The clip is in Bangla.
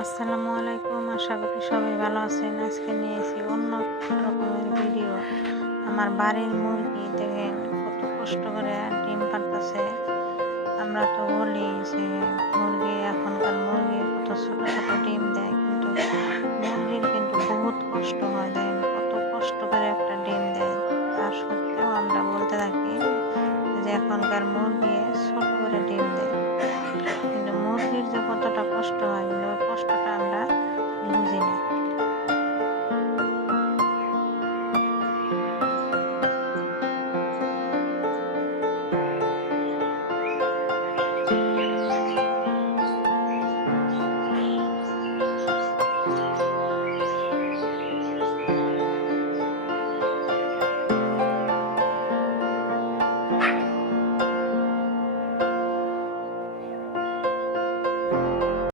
আসসালামু আলাইকুম। আশা করি সবাই ভালো আছেন। আজকে নিয়ে এসেছি অন্য রকমের ভিডিও। আমার বাড়ির মুরগি দেখেন কত কষ্ট করে ডিম পাড়তাছে। আমরা তো বলি যে মুরগি এখনকার মুরগি কত ছোট ছোট ডিম দেয়, কিন্তু মুরগির কিন্তু বহুত কষ্ট হয়। দেখেন কত কষ্ট করে একটা ডিম দেয়। তার সত্ত্বেও আমরা বলতে থাকি যে এখনকার মুরগি ছোট করে ডিম দেয়, কিন্তু মুরগির যে কতটা কষ্ট হয়